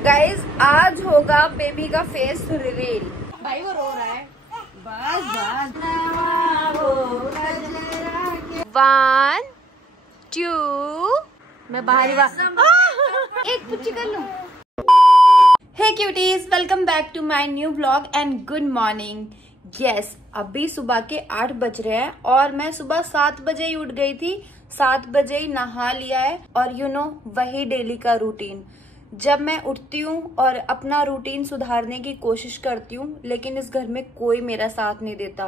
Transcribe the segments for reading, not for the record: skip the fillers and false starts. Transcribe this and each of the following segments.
Guys आज होगा baby का फेस रिवील। भाई वो रो रहा है। बस बस 1 2 मैं बाहरी एक पुच्ची कर लूं। Hey cuties, welcome back to my new vlog and good morning. Yes, अभी सुबह के 8 बज रहे हैं और मैं सुबह 7 बजे ही उठ गई थी। 7 बजे ही नहा लिया है और यू नो वही डेली का रूटीन। जब मैं उठती हूँ और अपना रूटीन सुधारने की कोशिश करती हूँ, लेकिन इस घर में कोई मेरा साथ नहीं देता,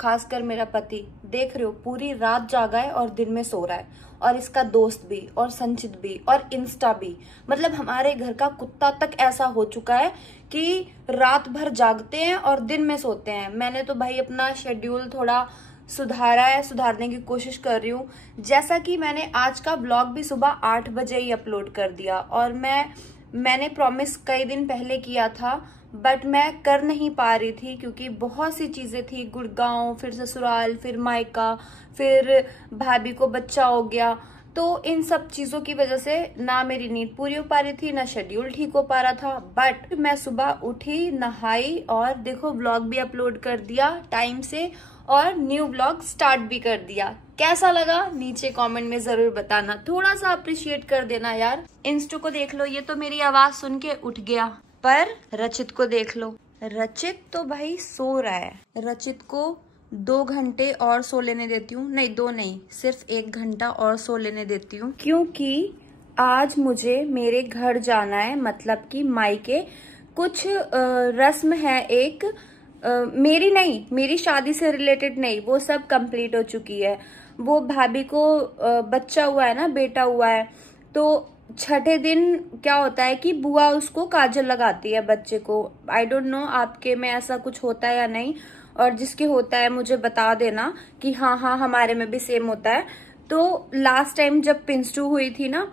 खासकर मेरा पति। देख रहे हो, पूरी रात जागा है और दिन में सो रहा है, और इसका दोस्त भी और संचित भी और इंस्टा भी। मतलब हमारे घर का कुत्ता तक ऐसा हो चुका है कि रात भर जागते हैं और दिन में सोते हैं। मैंने तो भाई अपना शेड्यूल थोड़ा सुधारा है, सुधारने की कोशिश कर रही हूँ। जैसा कि मैंने आज का व्लॉग भी सुबह 8 बजे ही अपलोड कर दिया, और मैंने प्रॉमिस कई दिन पहले किया था, बट मैं कर नहीं पा रही थी क्योंकि बहुत सी चीजें थी। गुड़गांव, फिर ससुराल, फिर मायका, फिर भाभी को बच्चा हो गया, तो इन सब चीजों की वजह से ना मेरी नींद पूरी हो पा रही थी, ना शेड्यूल ठीक हो पा रहा था। बट मैं सुबह उठी, नहाई और देखो व्लॉग भी अपलोड कर दिया टाइम से, और न्यू व्लॉग स्टार्ट भी कर दिया। कैसा लगा नीचे कमेंट में जरूर बताना, थोड़ा सा अप्रिशिएट कर देना यार। इंस्टू को देख लो, ये तो मेरी आवाज सुन के उठ गया। पर रचित को देख लो, रचित तो भाई सो रहा है। रचित को 2 घंटे और सो लेने देती हूँ, नहीं 2 नहीं, सिर्फ 1 घंटा और सो लेने देती हूँ, क्योंकि आज मुझे मेरे घर जाना है। मतलब कि मायके कुछ रस्म है एक, मेरी नहीं, मेरी शादी से रिलेटेड नहीं, वो सब कंप्लीट हो चुकी है। वो भाभी को बच्चा हुआ है ना, बेटा हुआ है, तो छठे दिन क्या होता है कि बुआ उसको काजल लगाती है बच्चे को। आई डोंट नो आपके में ऐसा कुछ होता है या नहीं, और जिसके होता है मुझे बता देना कि हाँ हमारे में भी सेम होता है। तो लास्ट टाइम जब पिंस्टू हुई थी ना,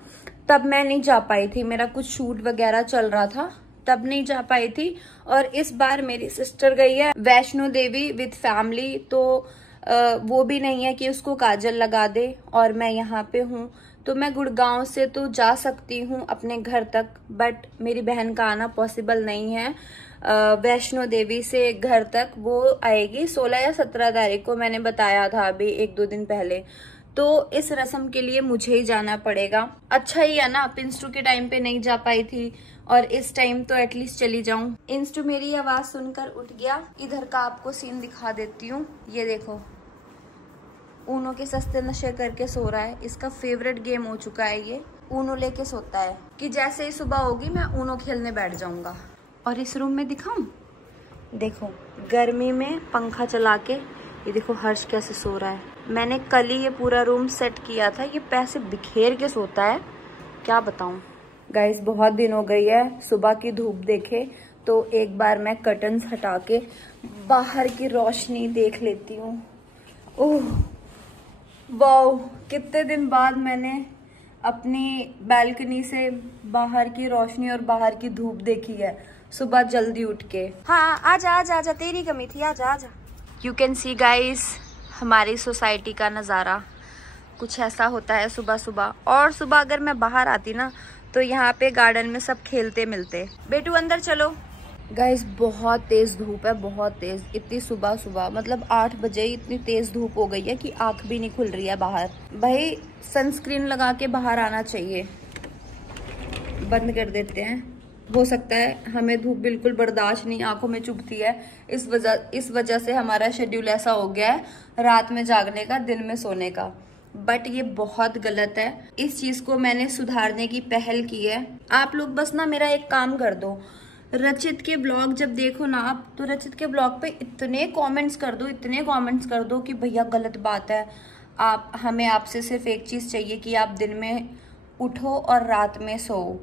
तब मैं नहीं जा पाई थी, मेरा कुछ शूट वगैरह चल रहा था, तब नहीं जा पाई थी। और इस बार मेरी सिस्टर गई है वैष्णो देवी विद फैमिली, तो वो भी नहीं है कि उसको काजल लगा दे, और मैं यहाँ पे हूँ। तो मैं गुड़गांव से तो जा सकती हूँ अपने घर तक, बट मेरी बहन का आना पॉसिबल नहीं है। वैष्णो देवी से घर तक वो आएगी 16 या 17 तारीख को, मैंने बताया था अभी 1-2 दिन पहले। तो इस रस्म के लिए मुझे ही जाना पड़ेगा। अच्छा ही है ना, पिंस्टू के टाइम पे नहीं जा पाई थी, और इस टाइम तो एटलीस्ट चली जाऊं। इंस्टू मेरी आवाज सुनकर उठ गया। इधर का आपको सीन दिखा देती हूँ, ये देखो, ऊनो के सस्ते नशे करके सो रहा है। इसका फेवरेट गेम हो चुका है ये, ऊनो लेके सोता है कि जैसे ही सुबह होगी मैं ऊनो खेलने बैठ जाऊंगा। और इस रूम में दिखाऊं, देखो गर्मी में पंखा चला के, ये देखो हर्ष कैसे सो रहा है। मैंने कल ही ये पूरा रूम सेट किया था, ये पैसे बिखेर के सोता है, क्या बताऊं। गाइस बहुत दिन हो गई है सुबह की धूप देखे, तो एक बार मैं कर्टन्स हटा के बाहर की रोशनी देख लेती हूँ। ओह वाओ, कितने दिन बाद मैंने अपनी बालकनी से बाहर की रोशनी और बाहर की धूप देखी है सुबह जल्दी उठ के। हाँ आजा आजा आजा, तेरी कमी थी, आजा आजा। यू कैन सी गाइस, हमारी सोसाइटी का नज़ारा कुछ ऐसा होता है सुबह सुबह। और सुबह अगर मैं बाहर आती ना, तो यहाँ पे गार्डन में सब खेलते मिलते। बेटू अंदर चलो। गाइस बहुत तेज धूप है, बहुत तेज। इतनी सुबह सुबह, मतलब 8 बजे ही इतनी तेज धूप हो गई है कि आंख भी नहीं खुल रही है बाहर। भाई सनस्क्रीन लगा के बाहर आना चाहिए। बंद कर देते हैं, हो सकता है हमें धूप बिल्कुल बर्दाश्त नहीं, आंखों में चुभती है। इस वजह से हमारा शेड्यूल ऐसा हो गया है, रात में जागने का, दिन में सोने का। बट ये बहुत गलत है, इस चीज को मैंने सुधारने की पहल की है। आप लोग बस ना मेरा एक काम कर दो, रचित के ब्लॉग जब देखो ना आप, तो रचित के ब्लॉग पे इतने कमेंट्स कर दो, इतने कमेंट्स कर दो कि भैया गलत बात है। हमें आपसे सिर्फ एक चीज चाहिए कि आप दिन में उठो और रात में सो।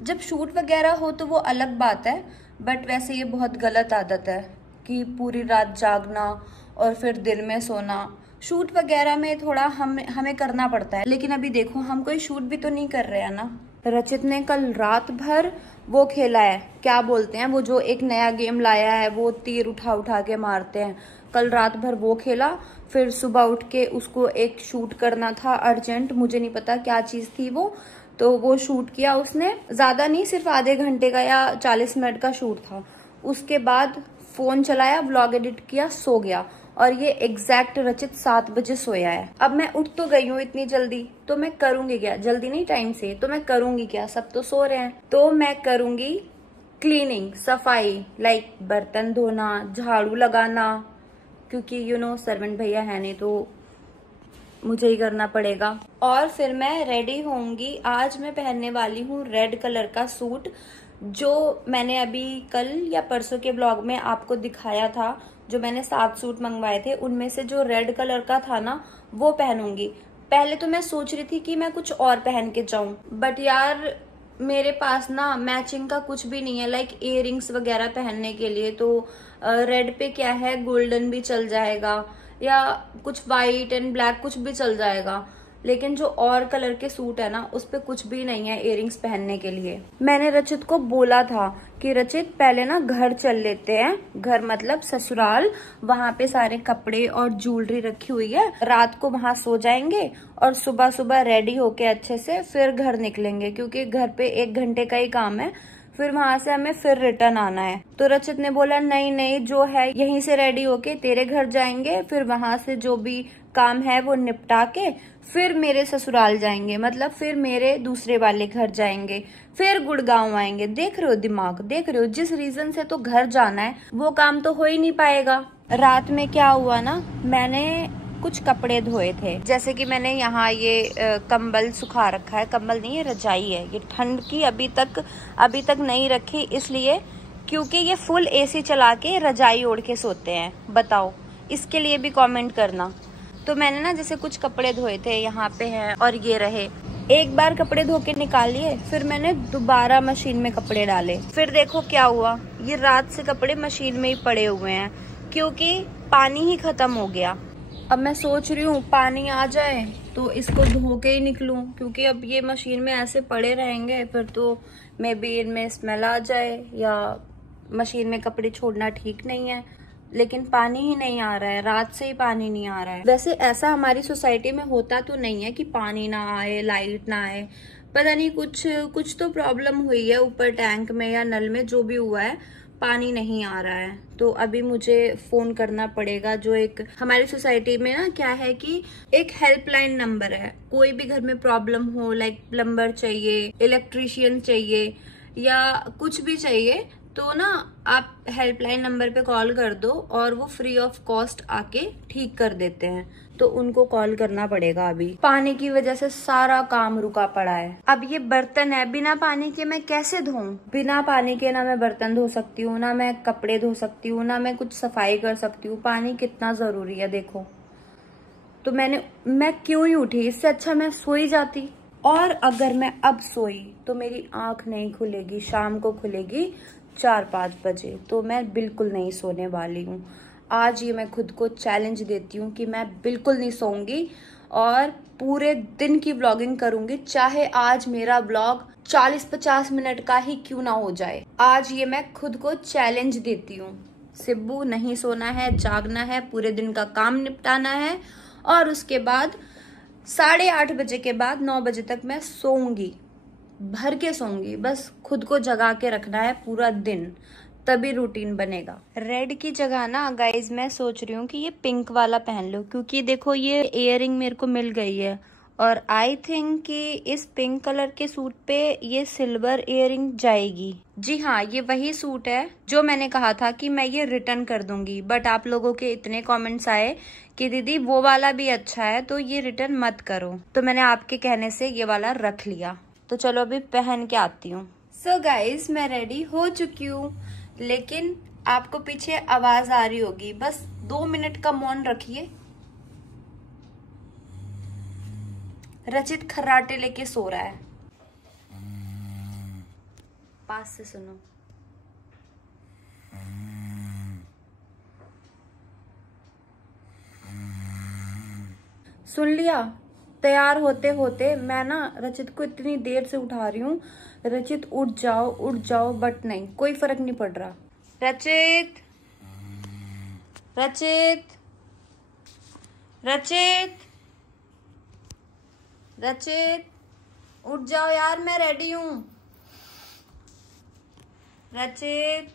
जब शूट वगैरह हो तो वो अलग बात है, बट वैसे ये बहुत गलत आदत है कि पूरी रात जागना और फिर दिन में सोना। शूट वगैरह में थोड़ा हमें करना पड़ता है, लेकिन अभी देखो हम कोई शूट भी तो नहीं कर रहे हैं ना। रचित ने कल रात भर वो खेला है, क्या बोलते हैं वो जो एक नया गेम लाया है, वो तीर उठा उठा के मारते हैं। कल रात भर वो खेला, फिर सुबह उठ के उसको एक शूट करना था अर्जेंट, मुझे नहीं पता क्या चीज थी वो, तो वो शूट किया उसने, ज्यादा नहीं, सिर्फ आधे घंटे का या 40 मिनट का शूट था। उसके बाद फोन चलाया, व्लॉग एडिट किया, सो गया। और ये एग्जैक्ट रचित 7 बजे सोया है। अब मैं उठ तो गई हूँ इतनी जल्दी, तो मैं करूंगी क्या, जल्दी नहीं टाइम से, तो मैं करूंगी क्या, सब तो सो रहे हैं। तो मैं करूंगी क्लीनिंग, सफाई, लाइक बर्तन धोना, झाड़ू लगाना, क्योंकि सर्वेंट भैया है नहीं तो मुझे ही करना पड़ेगा। और फिर मैं रेडी होंगी। आज मैं पहनने वाली हूँ रेड कलर का सूट, जो मैंने अभी कल या परसों के ब्लॉग में आपको दिखाया था। जो मैंने 7 सूट मंगवाए थे, उनमें से जो रेड कलर का था ना, वो पहनूंगी। पहले तो मैं सोच रही थी कि मैं कुछ और पहन के जाऊं, बट यार मेरे पास ना मैचिंग का कुछ भी नहीं है, लाइक इयररिंग्स वगैरह पहनने के लिए। तो रेड पे क्या है, गोल्डन भी चल जाएगा या कुछ व्हाइट एंड ब्लैक कुछ भी चल जाएगा, लेकिन जो और कलर के सूट है ना, उस पे कुछ भी नहीं है इयररिंग्स पहनने के लिए। मैंने रचित को बोला था कि रचित पहले ना घर चल लेते हैं, घर मतलब ससुराल, वहां पे सारे कपड़े और ज्वेलरी रखी हुई है, रात को वहां सो जाएंगे और सुबह सुबह रेडी होके अच्छे से फिर घर निकलेंगे, क्योंकि घर पे 1 घंटे का ही काम है, फिर वहां से हमें फिर रिटर्न आना है। तो रचित ने बोला नहीं नहीं, जो है यहीं से रेडी होके तेरे घर जाएंगे, फिर वहां से जो भी काम है वो निपटा के फिर मेरे ससुराल जाएंगे, मतलब फिर मेरे दूसरे वाले घर जाएंगे, फिर गुड़गांव आएंगे। देख रहे हो दिमाग, देख रहे हो, जिस रीजन से तो घर जाना है वो काम तो हो ही नहीं पाएगा। रात में क्या हुआ ना, मैंने कुछ कपड़े धोए थे, जैसे कि मैंने यहाँ ये कंबल सुखा रखा है, कंबल नहीं, ये रजाई है, ये ठंड की अभी तक नहीं रखी, इसलिए क्योंकि ये फुल एसी चला के रजाई ओढ़ के सोते हैं। बताओ, इसके लिए भी कमेंट करना। तो मैंने ना जैसे कुछ कपड़े धोए थे, यहाँ पे हैं, और ये रहे। एक बार कपड़े धो के निकाल लिए, फिर मैंने दोबारा मशीन में कपड़े डाले, फिर देखो क्या हुआ, ये रात से कपड़े मशीन में ही पड़े हुए हैं, क्योंकि पानी ही खत्म हो गया। अब मैं सोच रही हूँ पानी आ जाए तो इसको धो के ही निकलूं, क्योंकि अब ये मशीन में ऐसे पड़े रहेंगे फिर तो मे बी इनमें स्मेल आ जाए, या मशीन में कपड़े छोड़ना ठीक नहीं है। लेकिन पानी ही नहीं आ रहा है, रात से ही पानी नहीं आ रहा है। वैसे ऐसा हमारी सोसाइटी में होता तो नहीं है कि पानी ना आए, लाइट ना आए, पता नहीं कुछ तो प्रॉब्लम हुई है ऊपर टैंक में या नल में, जो भी हुआ है, पानी नहीं आ रहा है। तो अभी मुझे फोन करना पड़ेगा, जो एक हमारी सोसाइटी में ना क्या है कि एक हेल्पलाइन नंबर है, कोई भी घर में प्रॉब्लम हो, लाइक प्लम्बर चाहिए, इलेक्ट्रीशियन चाहिए या कुछ भी चाहिए, तो ना आप हेल्पलाइन नंबर पे कॉल कर दो और वो फ्री ऑफ कॉस्ट आके ठीक कर देते हैं। तो उनको कॉल करना पड़ेगा। अभी पानी की वजह से सारा काम रुका पड़ा है। अब ये बर्तन है, बिना पानी के मैं कैसे धोऊं? बिना पानी के ना मैं बर्तन धो सकती हूँ, ना मैं कपड़े धो सकती हूँ, ना मैं कुछ सफाई कर सकती हूँ। पानी कितना जरूरी है देखो। तो मैं क्यों ही उठी, इससे अच्छा मैं सोई जाती। और अगर मैं अब सोई तो मेरी आंख नहीं खुलेगी, शाम को खुलेगी 4-5 बजे। तो मैं बिल्कुल नहीं सोने वाली हूँ। आज ये मैं खुद को चैलेंज देती हूँ कि मैं बिल्कुल नहीं सोऊंगी और पूरे दिन की व्लॉगिंग करूंगी, चाहे आज मेरा व्लॉग 40-50 मिनट का ही क्यों ना हो जाए। आज ये मैं खुद को चैलेंज देती हूँ। सिब्बू, नहीं सोना है, जागना है, पूरे दिन का काम निपटाना है, और उसके बाद 8:30 बजे के बाद 9 बजे तक मैं सोऊंगी, भर के सोऊंगी। बस खुद को जगा के रखना है पूरा दिन, तभी रूटीन बनेगा। रेड की जगह ना गाइज मैं सोच रही हूँ कि ये पिंक वाला पहन लूं, क्योंकि देखो ये इयररिंग मेरे को मिल गई है, और आई थिंक कि इस पिंक कलर के सूट पे ये सिल्वर इयररिंग जाएगी। जी हाँ, ये वही सूट है जो मैंने कहा था कि मैं ये रिटर्न कर दूंगी, बट आप लोगों के इतने कमेंट्स आए कि दीदी वो वाला भी अच्छा है तो ये रिटर्न मत करो, तो मैंने आपके कहने से ये वाला रख लिया। तो चलो अभी पहन के आती हूँ। सो गाइज मैं रेडी हो चुकी हूँ, लेकिन आपको पीछे आवाज आ रही होगी, बस 2 मिनट का मौन रखिए। रचित खर्राटे लेके सो रहा है, पास से सुनो। सुन लिया? तैयार होते होते मैं ना रचित को इतनी देर से उठा रही हूँ, रचित उठ जाओ, बट नहीं, कोई फर्क नहीं पड़ रहा। रचित, रचित, रचित, रचित, उठ जाओ यार, मैं रेडी हूँ। रचित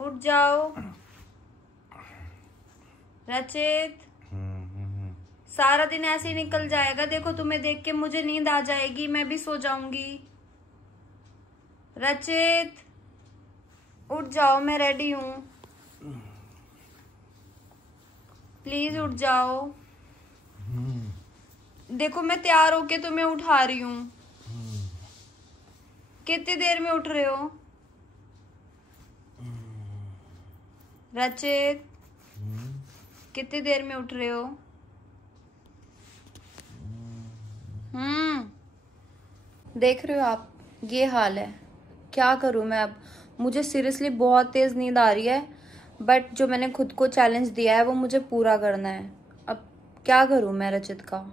उठ जाओ। रचित सारा दिन ऐसे ही निकल जाएगा, देखो तुम्हें देख के मुझे नींद आ जाएगी, मैं भी सो जाऊंगी। रचित उठ जाओ, मैं रेडी हूँ, प्लीज उठ जाओ। देखो मैं तैयार होके तुम्हें उठा रही हूँ। कितनी देर में उठ रहे हो? रचित कितनी देर में उठ रहे हो? देख रहे हो आप, ये हाल है। क्या करूं मैं अब? मुझे सीरियसली बहुत तेज नींद आ रही है, बट जो मैंने खुद को चैलेंज दिया है वो मुझे पूरा करना है। अब क्या करूं मैं रचित का?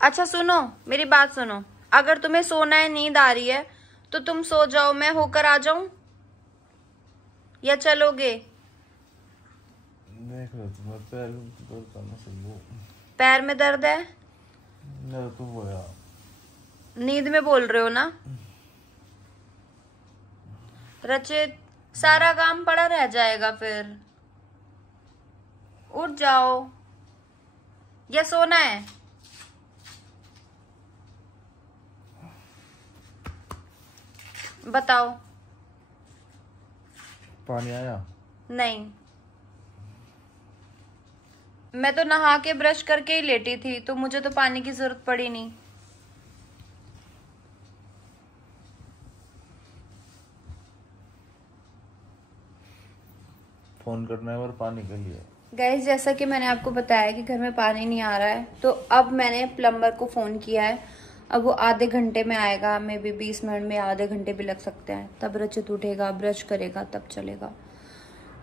अच्छा सुनो, मेरी बात सुनो। अगर तुम्हें सोना है, नींद आ रही है, तो तुम सो जाओ, मैं होकर आ जाऊं या चलोगे? देख लो, तुम्हारे पैर में दर्द करना शुरू हो। पैर में दर्द है? नहीं तो वो यार नींद में बोल रहे हो ना? रचित सारा काम पड़ा रह जाएगा फिर। उठ जाओ, या सोना है? बताओ। पानी आया? नहीं, मैं तो नहा के ब्रश करके ही लेटी थी, तो मुझे तो पानी की जरूरत पड़ी नहीं। फोन करना है और पानी के लिए। गाइस, जैसा कि मैंने आपको बताया कि घर में पानी नहीं आ रहा है, तो अब मैंने प्लम्बर को फोन किया है। अब वो आधे घंटे में आएगा, मे बी 20 मिनट में, आधे घंटे भी लग सकते हैं। तब रचित उठेगा, ब्रश करेगा, तब चलेगा।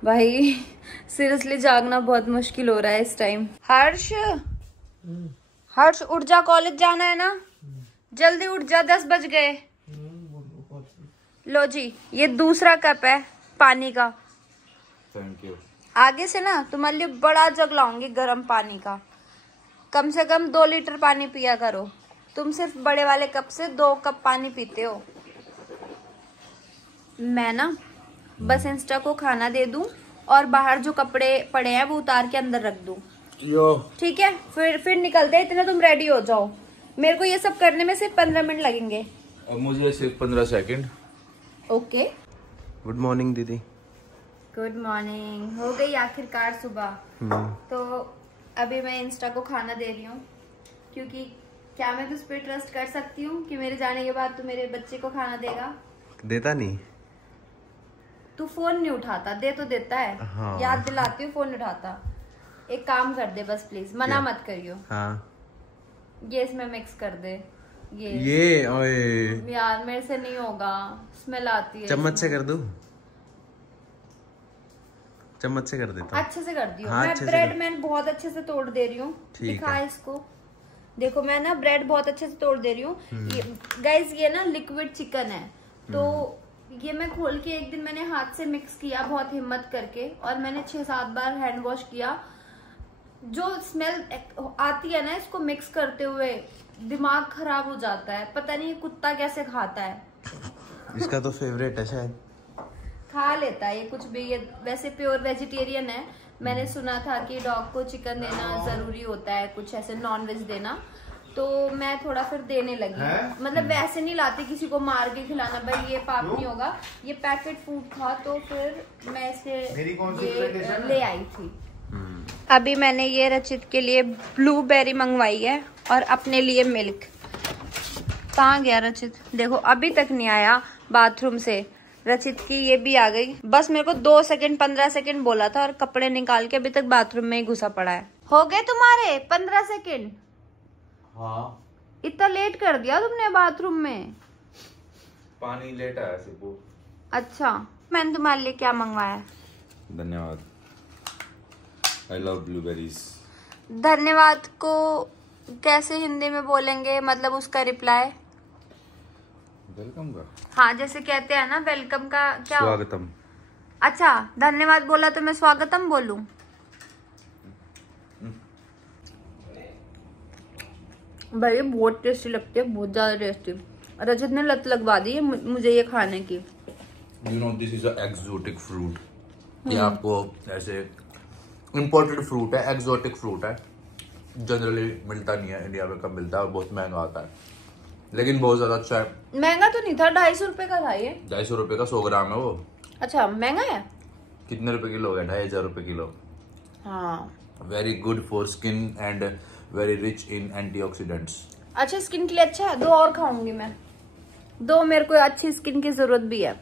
भाई सीरियसली जागना बहुत मुश्किल हो रहा है इस टाइम। हर्ष हर्ष उठ जा, कॉलेज जाना है ना, जल्दी उठ जा, 10 बज गए। लो जी, ये दूसरा कप है पानी का। Thank you. आगे से ना तुम्हारे लिए बड़ा जग लाऊंगी गर्म पानी का। कम से कम 2 लीटर पानी पिया करो। तुम सिर्फ बड़े वाले कप से 2 कप पानी पीते हो। मैं ना बस इंस्टा को खाना दे दूं और बाहर जो कपड़े पड़े हैं वो उतार के अंदर रख दूं। ठीक है, फिर निकलते हैं। इतना तुम रेडी हो जाओ, मेरे को ये सब करने में सिर्फ 15 मिनट लगेंगे। अब मुझे सिर्फ 15 सेकंड। ओके। गुड मॉर्निंग दीदी। Good morning. हो गई आखिरकार सुबह। तो अभी मैं इंस्टा को खाना दे रही हूँ, क्योंकि क्या मैं तुझ पे ट्रस्ट कर सकती हूँ कि मेरे जाने के बाद तू मेरे बच्चे को खाना देगा? देता नहीं। तू फोन नहीं उठाता, दे तो देता है। हाँ। याद दिलाती हूँ, फोन नहीं उठाता। एक काम कर दे बस प्लीज, मना मत करियो। हाँ। ये इसमें मिक्स कर दे। ये ओए यार मेरे से नहीं होगा, स्मेल आती है। चम्मच से कर दूं? चम्मच से कर देता हूं। अच्छे से कर दियो। हाँ, मैं ब्रेड मैंने बहुत अच्छे से तोड़ दे रही हूँ। दिखा इसको, देखो मैं ना ब्रेड बहुत अच्छे से तोड़ दे रही हूँ। गाइस ये ना लिक्विड चिकन है, तो ये मैं खोल के एक दिन मैंने हाथ से मिक्स किया बहुत हिम्मत करके, और मैंने 6-7 बार हैंड वॉश किया। जो स्मेल आती है ना इसको मिक्स करते हुए, दिमाग खराब हो जाता है। पता नहीं कुत्ता कैसे खाता है। इसका तो फेवरेट है शायद। खा लेता है ये कुछ भी। ये वैसे प्योर वेजिटेरियन है। मैंने सुना था कि डॉग को चिकन देना जरूरी होता है, कुछ ऐसे नॉन वेज देना, तो मैं थोड़ा फिर देने लगी। मतलब वैसे नहीं लाती किसी को मार के खिलाना, भाई ये पाप नहीं होगा। ये पैकेट फूड था, तो फिर मैं इसे ले आई थी। अभी मैंने ये रचित के लिए ब्लूबेरी मंगवाई है और अपने लिए मिल्क। कहाँ गया रचित? देखो अभी तक नहीं आया बाथरूम से। रचित की ये भी आ गई। बस मेरे को 2 सेकंड 15 सेकंड बोला था, और कपड़े निकाल के अभी तक बाथरूम में ही घुसा पड़ा है। हो गए तुम्हारे 15 सेकंड? हाँ। इतना लेट कर दिया तुमने बाथरूम में? पानी लेट आया सिर्फ। अच्छा, मैंने तुम्हारे लिए क्या मंगवाया है? धन्यवाद। I love blueberries। धन्यवाद को कैसे हिंदी में बोलेंगे, मतलब उसका रिप्लाई? वेलकम का। हाँ, जैसे कहते हैं ना वेलकम का क्या? स्वागतम। अच्छा, धन्यवाद बोला तो मैं स्वागतम बोलूं? भाई बहुत टेस्टी लगती है, बहुत ज्यादा टेस्टी। रजत ने लत लगवा दी है मुझे ये खाने की। You know this is a exotic fruit. ये आपको ऐसे imported fruit है, exotic fruit है, जनरली मिलता नहीं है, इंडिया में कम मिलता है और बहुत महंगा आता है, लेकिन बहुत ज्यादा अच्छा है। महंगा तो नहीं था, 250 रुपए का था ये। 250 रुपए का 100 ग्राम है वो। अच्छा महंगा है। कितने रुपए किलो है? 2500 रुपए किलो। हाँ very good for skin and very rich in antioxidants. अच्छा स्किन के लिए अच्छा है। 2 और खाऊंगी मैं, 2, मेरे को अच्छी स्किन की जरूरत भी है।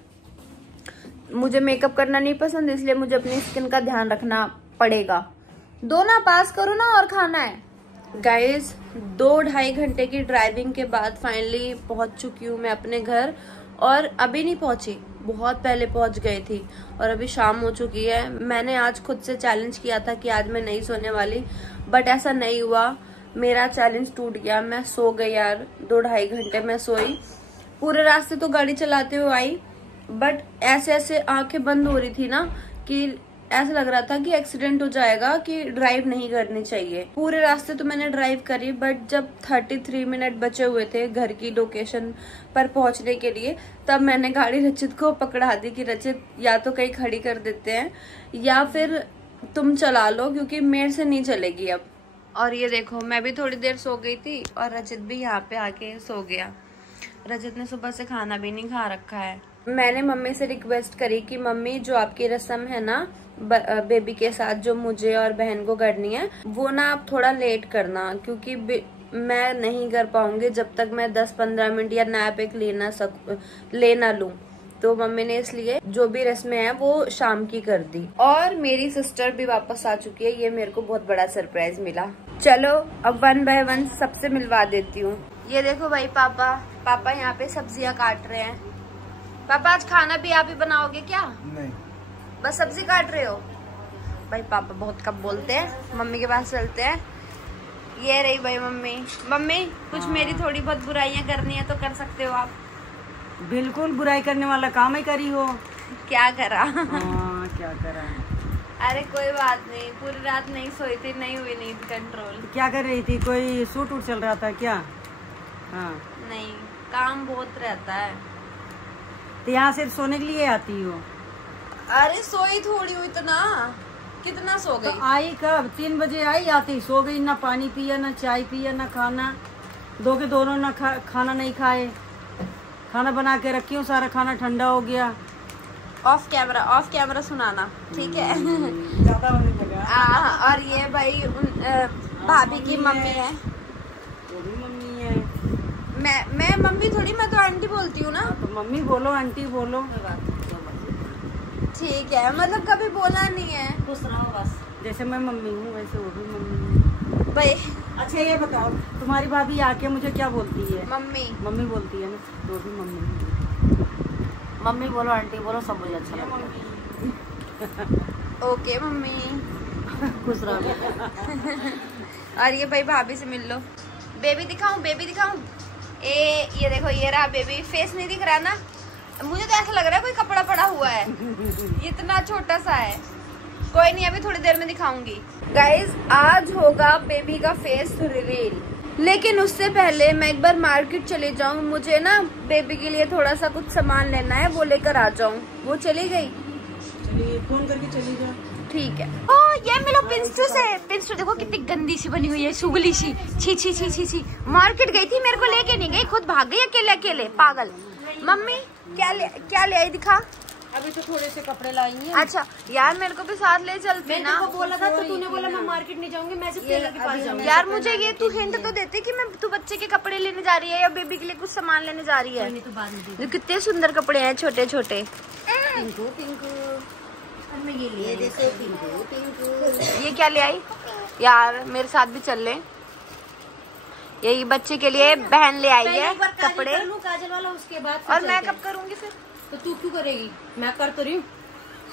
मुझे मेकअप करना नहीं पसंद, इसलिए मुझे अपनी स्किन का ध्यान रखना पड़ेगा। 2 ना पास करो ना और खाना है। गाइस 2-2.5 घंटे की ड्राइविंग के बाद फाइनली पहुंच चुकी हूँ मैं अपने घर। और अभी नहीं पहुंची, बहुत पहले पहुंच गई थी और अभी शाम हो चुकी है। मैंने आज खुद से चैलेंज किया था कि आज मैं नहीं सोने वाली, बट ऐसा नहीं हुआ। मेरा चैलेंज टूट गया, मैं सो गई यार। 2-2.5 घंटे मैं सोई। पूरे रास्ते तो गाड़ी चलाते हुए आई, बट ऐसे ऐसे आंखें बंद हो रही थी ना कि ऐसा लग रहा था कि एक्सीडेंट हो जाएगा, कि ड्राइव नहीं करनी चाहिए। पूरे रास्ते तो मैंने ड्राइव करी, बट जब 33 मिनट बचे हुए थे घर की लोकेशन पर पहुंचने के लिए, तब मैंने गाड़ी रचित को पकड़ा दी कि रचित या तो कहीं खड़ी कर देते हैं या फिर तुम चला लो, क्योंकि मेरे से नहीं चलेगी अब। और ये देखो मैं भी थोड़ी देर सो गई थी और रचित भी यहाँ पे आके सो गया। रचित ने सुबह से खाना भी नहीं खा रखा है। मैंने मम्मी से रिक्वेस्ट करी कि मम्मी जो आपकी रस्म है ना बेबी के साथ, जो मुझे और बहन को करनी है, वो ना आप थोड़ा लेट करना, क्योंकि मैं नहीं कर पाऊंगी जब तक मैं 10-15 मिनट या नैप एक ले ना लूं। तो मम्मी ने इसलिए जो भी रस्में हैं वो शाम की कर दी। और मेरी सिस्टर भी वापस आ चुकी है, ये मेरे को बहुत बड़ा सरप्राइज मिला। चलो अब 1 बाय 1 सबसे मिलवा देती हूँ। ये देखो भाई पापा यहाँ पे सब्जियां काट रहे हैं। पापा आज खाना भी आप ही बनाओगे क्या? नहीं, बस सब्जी काट रहे हो? भाई पापा बहुत कम बोलते हैं, मम्मी के पास चलते हैं। ये रही भाई मम्मी कुछ मेरी थोड़ी बहुत बुराइयां करनी है तो कर सकते हो आप। बिल्कुल बुराई करने वाला काम ही करी हो। क्या करा? क्या करा? अरे कोई बात नहीं, पूरी रात नहीं सोई थी, नहीं हुई नींद कंट्रोल। क्या कर रही थी? कोई सूट वूट चल रहा था क्या? हाँ नहीं, काम बहुत रहता है। तो यहाँ से सोने के लिए आती हो? अरे सोई थोड़ी हुई इतना, कितना सो गई? तो आई कब? 3 बजे आई, आती सो गई। ना पानी पिया, ना चाय पिया, ना खाना। 2 के दोनों ना खाना नहीं खाए। खाना बना के रखी हूँ, सारा खाना ठंडा हो गया। ऑफ कैमरा सुनाना, ठीक है? ज्यादा होने लगा। और ये भाई भाभी की मम्मी है। वो भी मम्मी है। मैं मम्मी थोड़ी, मैं तो आंटी बोलती हूँ ना। तो मम्मी बोलो, आंटी बोलो। ठीक है, मतलब कभी बोला नहीं है। खुश रहो बस। जैसे मैं मम्मी हूँ वैसे वो भी मम्मी है भाई। अच्छा ये बताओ, तुम्हारी भाभी आके मुझे क्या बोलती है? मम्मी बोलती है ना, तो भी मम्मी है। मम्मी बोलो, आंटी बोलो, सब मुझे अच्छा लगता है। Okay mummy. खुश रहो। और ये भाई भाभी से मिल लो। बेबी दिखाऊं? ये देखो, ये रहा बेबी। फेस नहीं दिख रहा ना? मुझे तो ऐसा लग रहा है कोई कपड़ा पड़ा हुआ है, इतना छोटा सा है। कोई नहीं, अभी थोड़ी देर में दिखाऊंगी। गाइज आज होगा बेबी का फेस रिवील, लेकिन उससे पहले मैं एक बार मार्केट चली जाऊं। मुझे ना बेबी के लिए थोड़ा सा कुछ सामान लेना है, वो लेकर आ जाऊं। वो चली गई? चलिए फोन करके चली जाओ। ठीक है। ओ ये मिलो पिंस्टू से। पिंस्टू देखो कितनी गंदी सी बनी हुई है, सुगली सी। छी। मार्केट गई थी, मेरे को लेके नहीं गई, खुद भाग गई अकेले पागल। मम्मी क्या ले आई? दिखा। अभी तो थोड़े से कपड़े लाई हैं। अच्छा यार मेरे को भी साथ ले चलते ना। मैंने बोला था तो तूने बोला मैं मार्केट नहीं जाऊंगी, मैं सिर्फ टेलर के पास जाऊंगी। यार मुझे ये तू हिंट तो देती कि मैं तू बच्चे के कपड़े लेने जा रही है या बेबी के लिए कुछ सामान लेने जा रही है। तो बाद में कितने सुंदर कपड़े हैं, छोटे छोटे। ये देखो पिंकू। ये क्या ले आई? यार मेरे साथ भी चल ले। यही बच्चे के लिए बहन ले आई है कपड़े। काजल वाला उसके बाद और मैं कब करूँगी फिर? तो तू क्यों करेगी? मैं कर तो रही हूँ।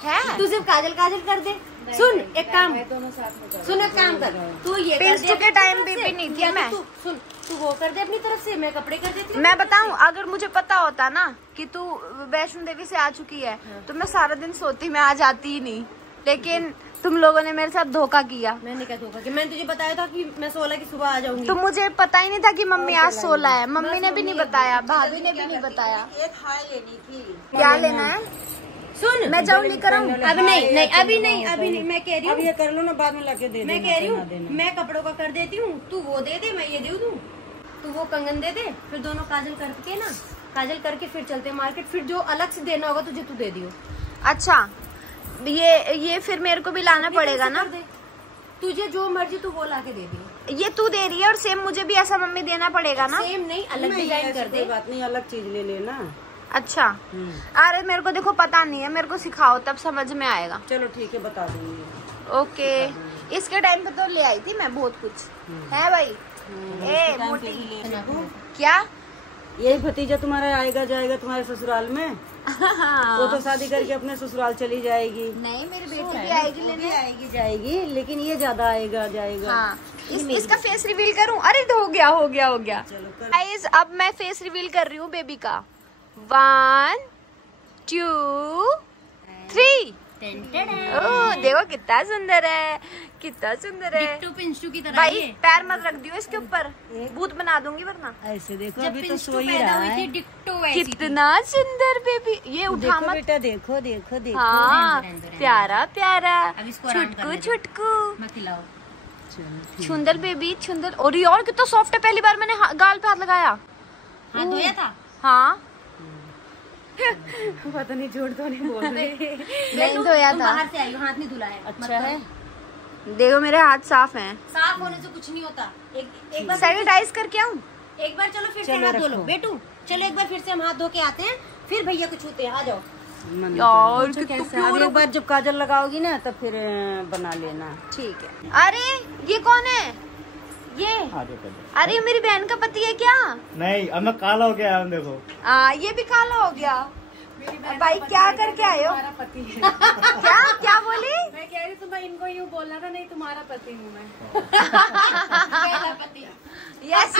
है तू सिर्फ काजल कर दे। सुन एक काम कर, तू ये पिंस्टू के टाइम भी नहीं थी मैं। सुन तू वो कर दे अपनी तरफ से, मैं कपड़े कर देती हूँ। मैं बताऊं, अगर मुझे पता होता ना कि तू वैष्णो देवी से आ चुकी है तो मैं सारा दिन सोती, मैं आ जाती ही नहीं। लेकिन तुम लोगों ने मेरे साथ धोखा किया। मैंने क्या धोखा किया? मैंने तुझे बताया था कि मैं 16 की सुबह आ जाऊंगी। तो मुझे पता ही नहीं था कि मम्मी आज 16 है। मम्मी ने भी नहीं बताया, भाभी ने भी नहीं बताया। एक हाय लेनी थी। क्या लेना है? सुन, मैं जाऊँ लेकर आऊँ? अभी नहीं, अभी नहीं, मैं कह रही हूँ। अब ये कर लो ना, बाद में लाके दे। मैं कह रही हूँ मैं कपड़ों का कर देती हूँ, तू वो दे दे, मैं ये दे दूँ। तू वो कंगन दे दे, फिर दोनों काजल करके ना, काजल करके फिर चलते हैं मार्केट। फिर जो अलग से देना होगा तुझे, तू दे दियो। अच्छा, ये फिर मेरे को भी लाना पड़ेगा ना? तुझे जो मर्जी तू वो लाके दे दी। ये तू दे रही है और सेम मुझे भी ऐसा मम्मी देना पड़ेगा ना? सेम नहीं, अलग डिजाइन कर दे। बात नहीं, अलग चीज ले लेना। अच्छा, अरे मेरे को देखो पता नहीं है, मेरे को सिखाओ तब समझ में आएगा। चलो ठीक है, बता दूंगी। ओके, इसके टाइम पे तो ले आई थी मैं बहुत कुछ। है भाई? ए मोटी, क्या यही भतीजा तुम्हारा आएगा जाएगा तुम्हारे ससुराल में? वो तो शादी करके अपने ससुराल चली जाएगी। नहीं, मेरी बेटी भी आएगी लेने। आएगी जाएगी, लेकिन ये ज्यादा आएगा जाएगा। हाँ, इसका फेस रिवील करूं? अरे हो गया। चलो गाइस, अब मैं फेस रिवील कर रही हूँ बेबी का। 1 2 3। ओह, देखो कितना सुंदर है, पिंचू की तरह। भाई पैर मत रख दियो इसके ऊपर, भूत बना दूंगी वरना। ऐसे देखो, अभी तो सो ही रहा है। कितना सुंदर बेबी, ये उठा मत बेटा, देखो। हाँ, प्यारा छुटकू छुंदर बेबी, छुंदर। और कितना सॉफ्ट है, पहली बार मैंने गाल पे हाथ लगाया। हाथ धोया था? हाँ। पता नहीं, झूठ तो नहीं बोल रही। नहीं धोया था। बाहर से आई हो, हाथ नहीं धुला है। अच्छा है, देखो मेरे हाथ साफ हैं। साफ होने से कुछ नहीं होता। एक बार सैनिटाइज करके आऊं? एक बार चलो फिर से हाथ धो लो बेटू। चलो एक बार फिर से हम हाथ धो के आते हैं, फिर भैया को छूते हैं। आ जाओ यार, अब एक बार जब काजल लगाओगी ना तब फिर बना लेना। ठीक है। अरे ये कौन है? ये अरे मेरी बहन का पति है क्या? नहीं, अब मैं काला हो गया हूँ, देखो। ये भी काला हो गया। भाई क्या करके आए हो? पति है। क्या बोली? मैं कह रही हूँ, मैं इनको यूँ बोलना था, नहीं तुम्हारा पति हूँ मैं। यस।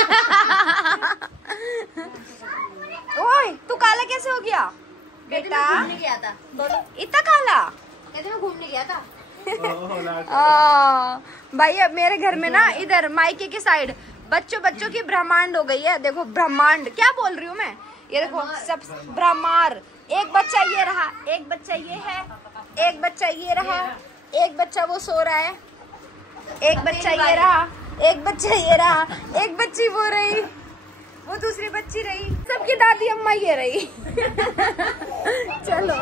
ओए, तू काला कैसे हो गया बेटा? घूमने गया था, इतना काला? कहते मैं घूमने गया था। भाई अब मेरे घर में ना, इधर मायके के साइड बच्चों की ब्रह्मांड हो गई है। देखो ब्रह्मांड, क्या बोल रही हूँ मैं? ये देखो सब ब्रह्मांड। एक बच्चा ये रहा, एक बच्चा ये है, एक बच्चा ये रहा, एक बच्चा वो सो रहा है, एक बच्चा ये रहा, एक बच्चा ये रहा, एक बच्ची वो रही, वो दूसरी बच्ची रही, सबकी दादी अम्मा ये रही। चलो,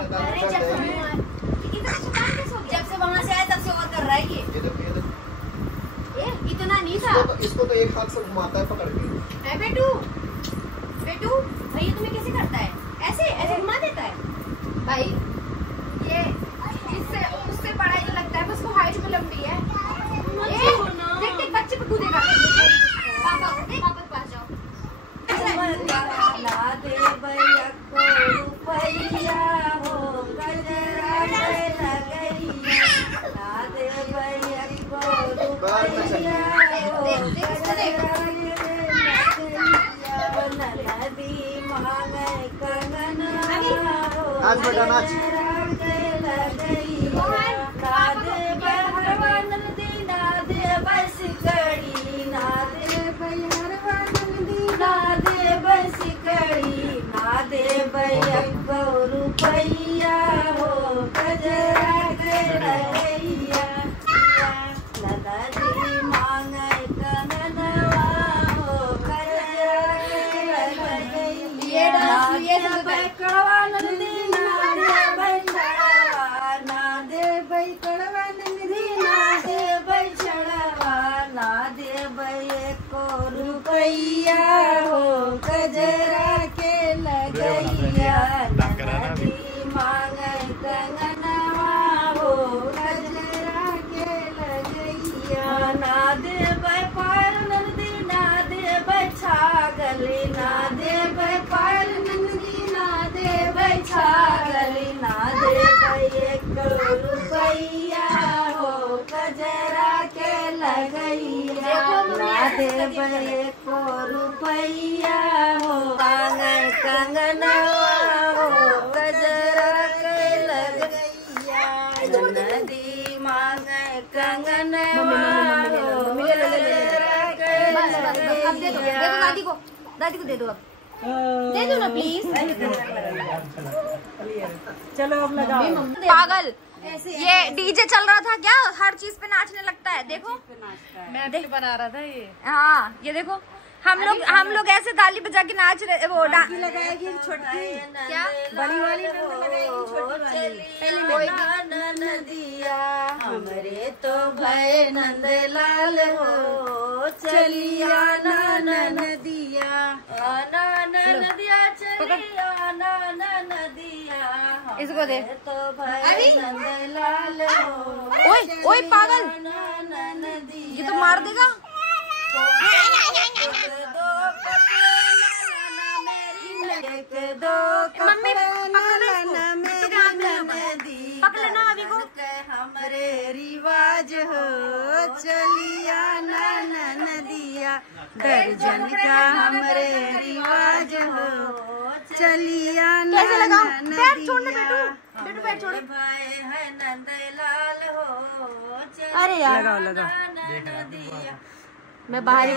जब से वहाँ से आया तब से और कर रहा है ये इतना नहीं था। इसको तो एक हाथ से घुमाता है पकड़ के। बेटू भैया तुम्हें कैसे करता है? ऐसे घुमा देता है। भाई ये इससे उससे बड़ा ही लगता है, बस वो हाइट में लंबी है। देख बच्चे पे कूदेगा। पापा के पास जाओ। ला दे भैया को रुपैया हो, गजरा लगैया। ला दे भैया को रुपैया हो, गजरा नदी मांगे कंगना हो, गजरा लगैया। ना दे बस कड़ी, ना दे बस कड़ी, ना दे भैया को रुपैया हो, गजरा लगैया। नदी मांगे कंगनवा हो, गजरा लगैया। कड़वा नंदी ना दे बैठड़वा, ना दे बैठड़वा नंदी ना दे बैठड़वा, ना दे भैया को रुपैया हो, गजरा के लगैया। नदी मांगे कंगनवा हो, गजरा के लगैया। ना दे पायल नंदी ना दे छागली, ना दे पायल नंदी ना दे छागली। ना दे एक रुपैया हो, गजरा के लगैया। ना दे एक रुपैया हो, कंगनवा हो, गजरा के लगैया। नदी मांगे दादी को दे दो, अब दे दो ना प्लीज। चलो अब लगाओ। पागल, ये डीजे चल रहा था क्या? हर चीज पे नाचने लगता है। देखो मैं देख बना रहा था ये। हाँ ये देखो, हम लोग ऐसे ताली बजा के नाच रहे। वो लगाएगी छोटकी, क्या बड़ी वाली लगाएगी छोटी वाली। नदिया हमरे तो भय नंदलाल हो, चलिया नदिया नदिया चलिया नदिया। इसको दे तो भय नंदलाल हो। ओए पागल, ये तो मार देगा। मम्मी पकड़ लेना अभी को। हमरे रिवाज हो, चलिया नदिया दर्जन का हमरे रिवाज हो, चलिया कैसे लगाऊं? पैर छोड़ने बेटू पैर छोड़। भाई है नंदलाल हो। अरे यार लगाओ मैं बाहरी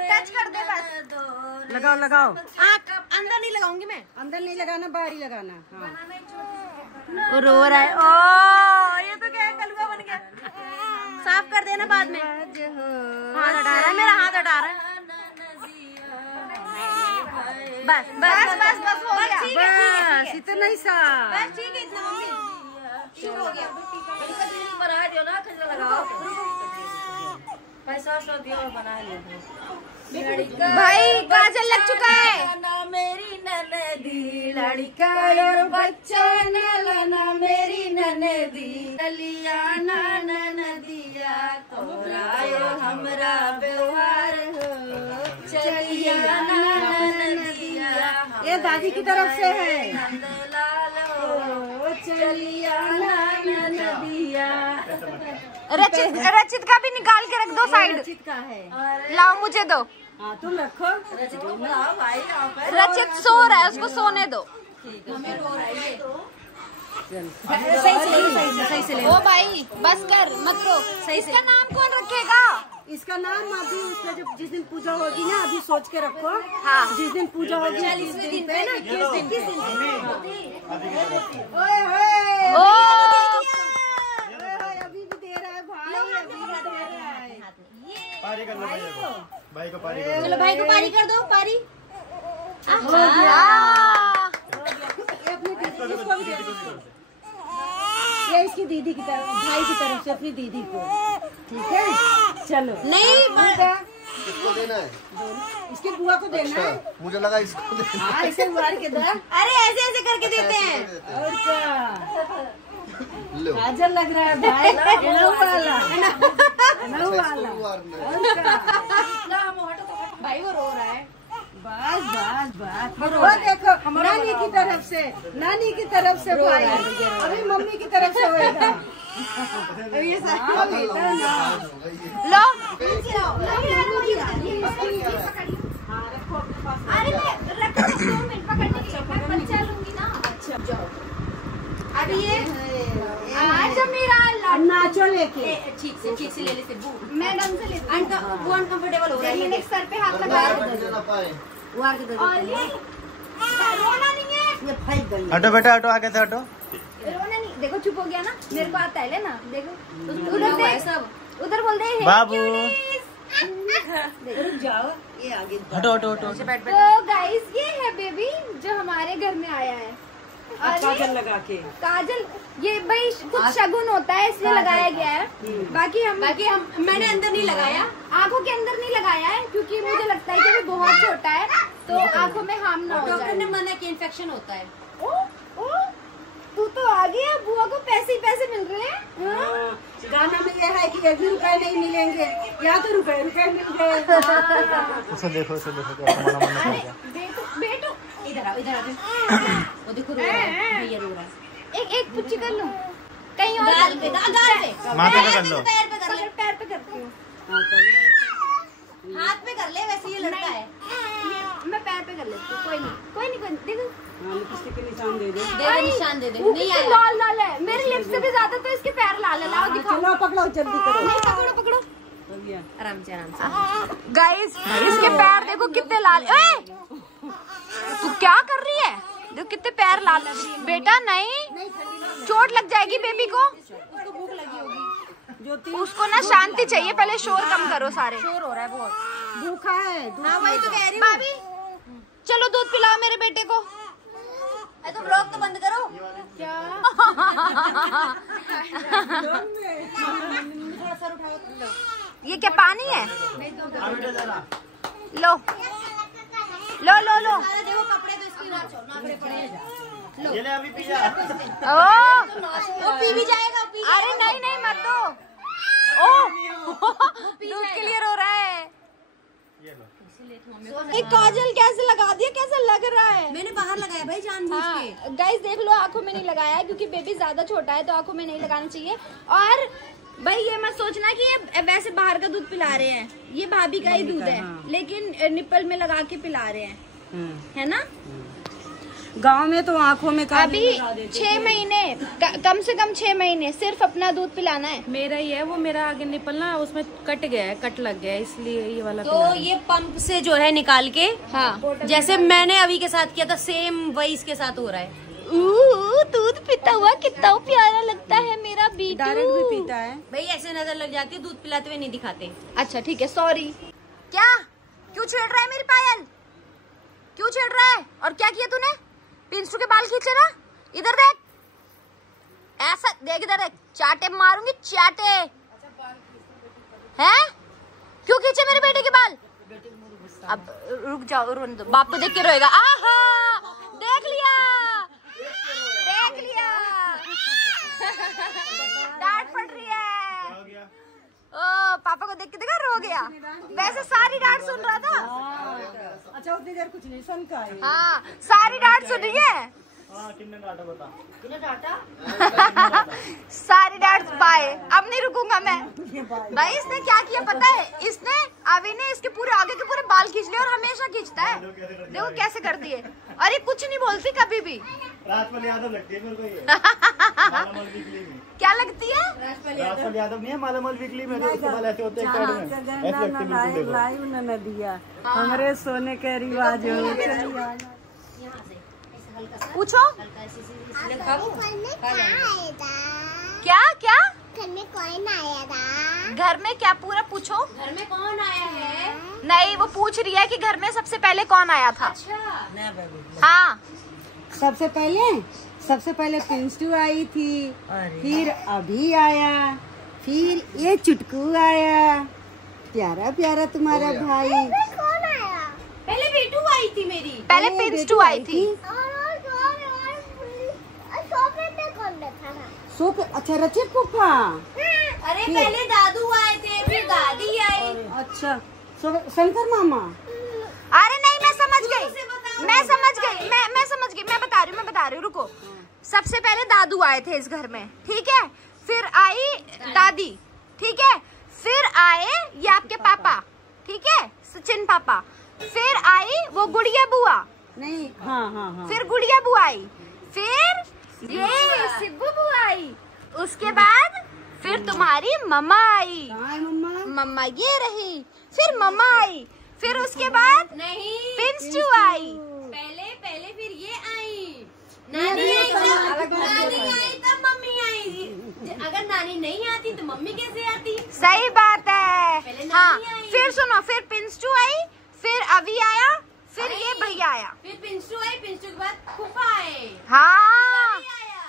टच कर दे बस। लगाओ। अंदर नहीं लगाऊंगी मैं। अंदर नहीं लगाना, बाहरी लगाना। हाँ। वो रो रहा है। ओ ये तो क्या है, कलुआ बन गया। साफ कर देना बाद में। हाथ हटा रहा है, मेरा हाथ हटा रहा है। बस हो गया। बस इतना ही सा। बस ठीक है, इतना मम्मी शुरू हो गया। बना दियो ना, खजरा लगाओ। पैसा दियो, बना लो। भाई काजल लग चुका है। ना मेरी ननदी लड़का और बच्चा ना मेरी ननदी चलिया नदिया तोरायो हमरा व्यवहार हो, चलिया नदिया। ये दादी की तरफ से है। नंदलाल हो, चलिया नदिया। रचित का भी निकाल के रख दो साइड। रचित का है, लाओ मुझे दो। हाँ तुम रखो। रचित को बुलाओ भाई। रचित सो रहा है, उसको सोने दो। सही से ले। ओ भाई बस कर, मत रो। इसका नाम कौन रखेगा? इसका नाम अभी उसका जब जिस दिन पूजा होगी ना, अभी सोच के रखो। हाँ जिस दिन पूजा होगी 40वें दिन पे ना। किस दिन? ओ अभी भी दे रहा है भाई, अभी भी दे रहा है। पारी कर लो भाई को पारी कर चलो भाई को पारी कर दो। पारी ये इसकी दीदी की तरफ, भाई की तरफ से अपनी दीदी को। ठीक है चलो। नहीं किसको देना है? इसके बुआ को देना है। मुझे लगा इसको देना। हाँ इसे उबार के दो। अरे ऐसे ऐसे करके देते हैं। और क्या लो। काजल लग रहा है भाई। नौ वाला। भाई वो रो रहा है। बस वो देखो, नानी की तरफ से भाई, अभी मम्मी की तरफ से होएगा। ये हाँ बेटा ना। लो अरे मैं रखो 2 मिनट पकड़ने के लिए, मैं चलूंगी ना। अच्छा जाओ। अभी ये आज मेरा नाचो लेके ठीक से ले लेते। मैं ढंग से लेती हूँ। वो अनकंफर्टेबल हो रहा है। ये सर पे हाथ लगा रोना नहीं है। ये भाई गल हटो बेटा, हटो, आगे से हटो। रोना नहीं। देखो चुप हो गया ना, मेरे को आता है लेना। देखो उधर देख, उधर बोल दे बाबू। रुक जाओ, ये आगे हटो। तो गाइस ये है बेबी जो हमारे घर में आया है। काजल लगा के। काजल ये भाई कुछ शगुन होता है इसलिए लगाया गया है। बाकी हम मैंने अंदर नहीं लगाया, आंखों के अंदर नहीं लगाया है, क्योंकि मुझे लगता है कि वो बहुत छोटा है तो आंखों में हार्म ना हो जाए। डॉक्टर ने मना कि इन्फेक्शन होता है। ओ तू तो आ गया। बुआ को पैसे ही पैसे मिल रहे हैं। गाना में ये है कि 1 भी रुपए नहीं मिलेंगे, या तो रुपए मिल गए। उसे देखो हमारा मन कर गया। बेटू इधर आओ। वो देखो रो रहा है, भैया रो रहा है। एक पुच्ची कर लूं कहीं और। गाल पे माथे पे कर लो। पैर पे करती हूँ। हाथ पे कर ले, वैसे ये लड़का है। मैं पैर पे कर लेती हूँ। कोई नहीं देखो। लिपस्टिक के निशान दे दे। निशान दे नहीं आया। लाल है मेरे लिप्स से भी ज्यादा तो इसके पैर लाल है। लाओ दिखाओ। चलो पकड़ो, जल्दी करो। नहीं पकड़ो आराम से आराम से। गाइस इसके पैर देखो कितने लाल। तू क्या कर रही है? देखो कितने पैर लाल। बेटा नहीं, चोट लग जाएगी बेबी को। उसको भूख लगी होगी। उसको ना शांति चाहिए, पहले शोर कम करो सारे। शोर हो रहा है बहुत, भूखा है। हाँ वही तो कह रही भाभी चलो दूध पिलाओ मेरे बेटे को। तो ब्लॉग तो बंद करो। क्या? थोड़ा सर उठाओ। ये क्या पानी है? लो लो लो लो। देखो कपड़े तो इसकी नाखड़े पड़े हैं। ये ले अभी पी जा। वो पी भी जाएगा। अरे नहीं नहीं मत दो। ओ दूध के लिए रो रहा है। ये काजल कैसे लगा दिया? कैसा लग रहा है? मैंने बाहर लगाया भाई जानबूझ के। गाइस देख लो, आंखों में नहीं लगाया क्योंकि बेबी ज्यादा छोटा है तो आंखों में नहीं लगाना चाहिए। और भाई ये मत सोचना कि ये वैसे बाहर का दूध पिला रहे हैं, ये भाभी का ही दूध है। लेकिन निप्पल में लगा के पिला रहे हैं, है ना। गांव में तो आंखों में अभी 6 महीने, कम से कम 6 महीने सिर्फ अपना दूध पिलाना है। मेरा ही है वो, मेरा आगे निपलना उसमें कट गया है, कट लग गया है, इसलिए ये वाला तो ये पंप से जो है निकाल के, हाँ जैसे मैंने अभी के साथ किया था सेम वही इसके साथ हो रहा है। दूध पीता हुआ कितना प्यारा लगता है मेरा बीटू। डायरेक्ट भी पीता है भाई, ऐसे नजर लग जाती है, दूध पिलाते हुए नहीं दिखाते। अच्छा ठीक है, सॉरी। क्या क्यों छेड़ रहा है मेरी पायल? क्यों छेड़ रहा है? और क्या किया तूने? पिंसू के बाल खींचे ना? इधर देख, ऐसा देख, इधर देख, चाटे मारूंगी चाटे। हैं? क्यों खींचे मेरे बेटे के बाल? अब रुक जाओ, रोने दो, बाप को देख के रोएगा। आहा देख लिया, देख लिया। डांट पड़ रही है। ओ पापा को देख के देखा, रो गया। वैसे सारी डांट सुन रहा था। अच्छा उतनी देर कुछ नहीं सुन का। हाँ सारी डांट सुन रही है। कितने डाटा बता? कितने डाटा? सारी डांट पाए। अब नहीं रुकूंगा मैं। भाई इसने क्या किया पता है? इसने अभी ने इसके पूरे आगे के पूरे बाल खींच लिए और हमेशा खींचता है। देखो कैसे कर दिए। और ये कुछ नहीं बोलती कभी भी। राजपाल यादव लगती है मेरे को ये। मालामाल वीकली में। क्या लगती है? राजपाल यादव नहीं है, मालामाल वीकली में उसके बाल ऐसे होते हैं साइड में, ऐसे लगते बिल्कुल। देखो लाइव न दिया हमारे सोने के रिवाज हो। पूछो क्या क्या घर में कौन आया था? घर में क्या पूरा पूछो। घर में कौन आया है? नहीं वो पूछ रही है कि घर में सबसे पहले कौन आया था। अच्छा हाँ सबसे पहले पिंसू आई थी, फिर अभी आया, फिर ये चुटकू आया। प्यारा प्यारा तुम्हारा भाई। कौन आया? पहले बेटू आई थी मेरी। पहले पिंसू आई थी। सोफे पे कौन बैठा था? सोफे? अच्छा रचित पुप्पा। अरे पहले दादू आए थे, फिर दादी आई। अच्छा शंकर मामा। अरे नहीं मैं समझ गई, मैं समझ गई, मैं बता रही हूँ, रुको। सबसे पहले दादू आए थे इस घर में, ठीक है। फिर आई दादी, ठीक है। फिर आए ये आपके पापा, ठीक है, सचिन पापा। फिर आई वो गुड़िया बुआ। नहीं हाँ। फिर गुड़िया बुआ आई। फिर ये शिबू बुआ आई। उसके बाद फिर तुम्हारी मम्मा आई। मम्मा ये रही। फिर मम्मा आई। फिर उसके बाद नहीं पिंसू आई। पहले फिर ये आई। नानी आई तब मम्मी आई। अगर नानी नहीं आती तो मम्मी कैसे आती? सही बात है। पहले हाँ नानी आई। फिर सुनो, फिर पिंसू आई, फिर अभी आया, फिर ये भैया आया। फिर पिंसू आई, पिंसू के बाद फूफा आए। हाँ आया।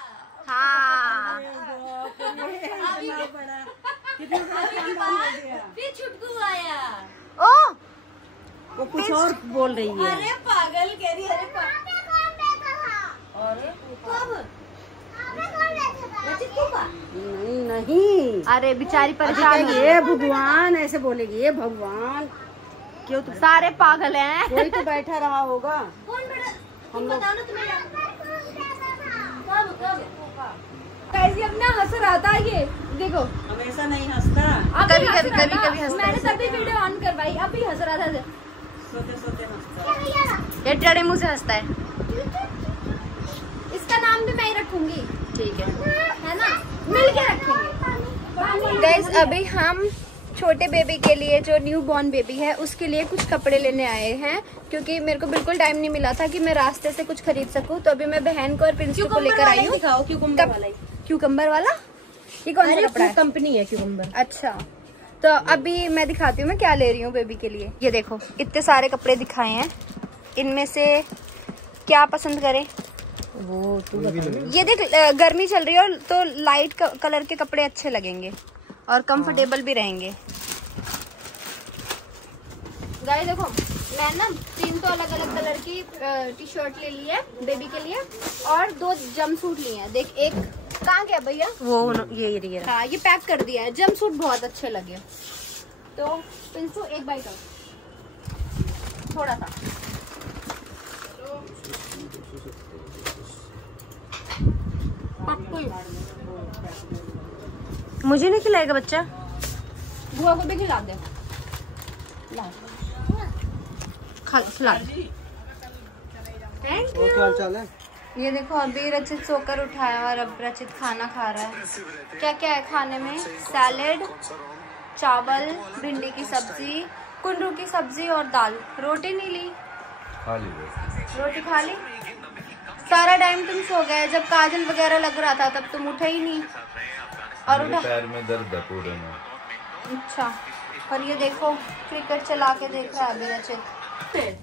हाँ अभी फिर छुटकू आया। ओ वो कुछ और बोल रही है। अरे पागल कह रही। अरे नहीं अरे बेचारी परेशान है। ये भगवान ऐसे बोलेगी, ये भगवान क्यों? तुम सारे पागल हैं। कोई तो बैठा रहा होगा। कौन बेटा? हम लोग कैसी अपना हंस रहा था ये, देखो हमेशा नहीं हंसता। कभी हंसता। मैंने तभी वीडियो ऑन करवाई, अभी हंस रहा था। सोते हंसता। ये टेढ़े मुंह से हंसता है। इसका नाम भी मैं ही रखूंगी, ठीक है ना? मिल के रखेंगे। गाइस अभी हम छोटे बेबी के लिए, जो न्यू बॉर्न बेबी है उसके लिए कुछ कपड़े लेने आए हैं, क्योंकि मेरे को बिल्कुल टाइम नहीं मिला था कि मैं रास्ते से कुछ खरीद सकूं। तो अभी मैं बहन को और प्रिंसिपल को लेकर आई हूँ। क्यूकम्बर वाला ये कौन सा कपड़ा है? कंपनी है क्यूकम्बर। अच्छा, तो अभी मैं दिखाती हूँ मैं क्या ले रही हूँ बेबी के लिए। ये देखो इतने सारे कपड़े दिखाए हैं, इनमें से क्या पसंद करें? वो तू ये देख, गर्मी चल रही है तो लाइट कलर के कपड़े अच्छे लगेंगे और कंफर्टेबल भी रहेंगे। गाइस देखो, मैं ना 3 तो अलग अलग कलर की टी शर्ट ले ली है बेबी के लिए और 2 जंप सूट लिए हैं। देख, एक कहाँ गया भैया? वो ये हाँ, ये पैक कर दिया है। जंप सूट बहुत अच्छे लगे। तो पिंसू एक बाइट और थोड़ा सा। मुझे नहीं खिलाएगा बच्चा? बुआ को भी खिला दे। खिला दे। क्या हाल चाल है? ये देखो, अभी रचित सोकर उठा है और अब रचित खाना खा रहा है। क्या क्या है खाने में? सैलेड, चावल, भिंडी की सब्जी, कुंदरू की सब्जी और दाल। रोटी नहीं ली? रोटी खा ली। सारा टाइम तुम सो गए। जब काजल वगैरह लग रहा था तब तुम उठे ही नहीं। और उठा, पैर में दर्द है पूरे में। अच्छा, और ये देखो क्रिकेट चला के देख रहा है अभी रचित।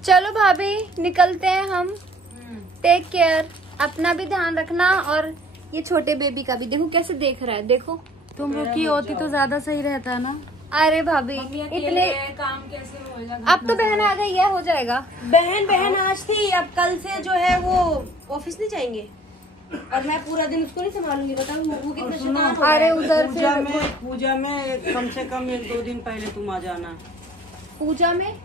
चलो भाभी, निकलते हैं हम। टेक केयर, अपना भी ध्यान रखना और ये छोटे बेबी का भी। देखो कैसे देख रहा है, देखो। तुम रुकी होती तो ज्यादा सही रहता ना। अरे भाभी, इतने काम कैसे होगा? अब तो बहन आ गई है, हो जाएगा। बहन आज थी, अब कल से जो है वो ऑफिस नहीं जाएंगे और मैं पूरा दिन उसको नहीं संभालूंगी। बताओ वो कितना शैतान हो। अरे उधर पूजा में कम से कम 1-2 दिन पहले तुम आ जाना। पूजा में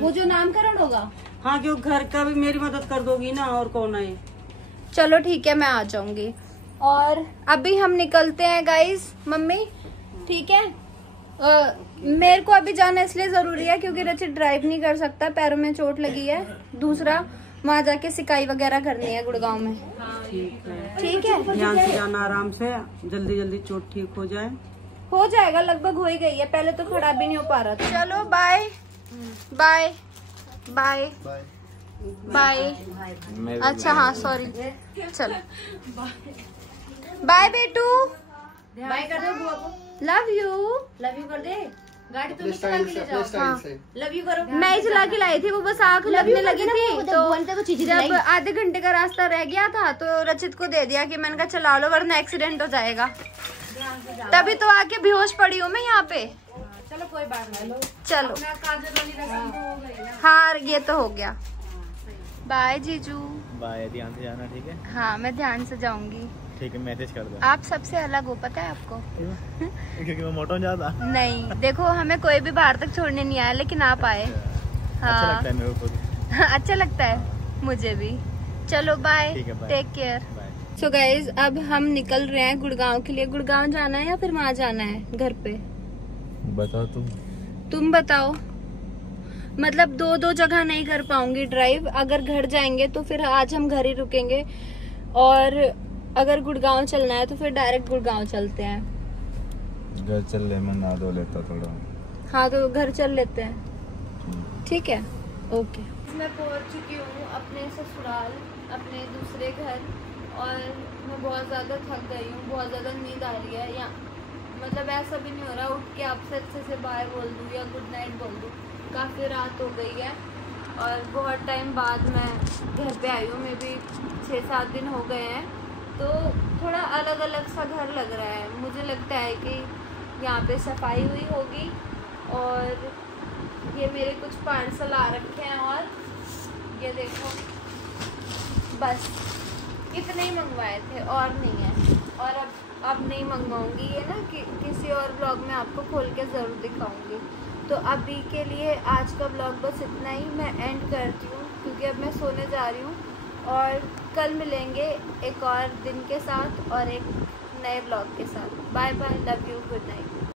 वो जो नामकरण होगा? हाँ, क्यों घर का भी मेरी मदद कर दोगी ना, और कौन है? चलो ठीक है, मैं आ जाऊंगी। और अभी हम निकलते हैं गाइस। मम्मी ठीक है, मेरे को अभी जाना इसलिए जरूरी है क्योंकि रचित ड्राइव नहीं कर सकता, पैरों में चोट लगी है। दूसरा, वहाँ जाके सिकाई वगैरह करनी है गुड़गांव में। ठीक है, ठीक है, ध्यान से जाना, आराम से, जल्दी जल्दी चोट ठीक हो जाए। हो जाएगा, लगभग हो ही गई है। पहले तो खड़ा भी नहीं हो पा रहा था। चलो बाय बाय बाय बाय। अच्छा हाँ, सॉरी। चलो बाय बेटू। बाय कर दो बुआ को। लव यू कर दे। गाड़ी तो चला के ले जाओ। हाँ, लव यू करो। मैं ही चला के लाई थी, वो बस आँख लगने लगी थी। तो जब आधे घंटे का रास्ता रह गया था तो रचित को दे दिया कि मैंने कहा चला लो वरना एक्सीडेंट हो जाएगा। तभी तो आके बेहोश पड़ी हूँ मैं यहाँ पे। चलो कोई बात नहीं, चलो काजल वाली रस्म तो हो गई ना। हाँ, ये तो हो गया। बाय जीजू। बाय, ध्यान से जाना, ठीक है? हाँ, मैं ध्यान से जाऊंगी। ठीक है, मैसेज कर दो। आप सबसे अलग हो, पता है आपको? क्योंकि मैं मोटा हूं ज्यादा। नहीं, देखो हमें कोई भी बाहर तक छोड़ने नहीं आया, लेकिन आप आए। हाँ, अच्छा लगता है मेरे को खुद। अच्छा लगता है मुझे भी। चलो bye, take care. So guys, अब हम निकल रहे हैं गुड़गांव के लिए। गुड़गांव जाना है या फिर वहाँ जाना है घर पे? बताओ तुम बताओ। मतलब 2 जगह नहीं कर पाऊंगी ड्राइव। अगर घर जाएंगे तो फिर आज हम घर ही रुकेंगे, और अगर गुड़गांव चलना है तो फिर डायरेक्ट गुड़गांव चलते हैं। घर चल ले, मैं नहा धो लेता थोड़ा। हाँ, तो घर चल लेते हैं, ठीक है? ओके। मैं पहुंच चुकी हूँ अपने ससुराल, अपने दूसरे घर, और मैं बहुत ज़्यादा थक गई हूँ। बहुत ज़्यादा नींद आ रही है। या मतलब ऐसा भी नहीं हो रहा उठ के आपसे अच्छे से बाय बोल दूँ या गुड नाइट बोल दूँ। काफ़ी रात हो गई है और बहुत टाइम बाद मैं घर पे आई हूँ। मे बी 6-7 दिन हो गए हैं, तो थोड़ा अलग अलग सा घर लग रहा है। मुझे लगता है कि यहाँ पे सफाई हुई होगी। और ये मेरे कुछ पार्सल आ रखे हैं, और ये देखो, बस इतने ही मंगवाए थे और नहीं है। और अब नहीं मंगवाऊंगी ये ना, कि किसी और ब्लॉग में आपको खोल के ज़रूर दिखाऊंगी। तो अभी के लिए आज का ब्लॉग बस इतना ही मैं एंड करती हूँ, क्योंकि अब मैं सोने जा रही हूँ। और कल मिलेंगे एक और दिन के साथ और एक नए ब्लॉग के साथ। Bye bye, love you, good night.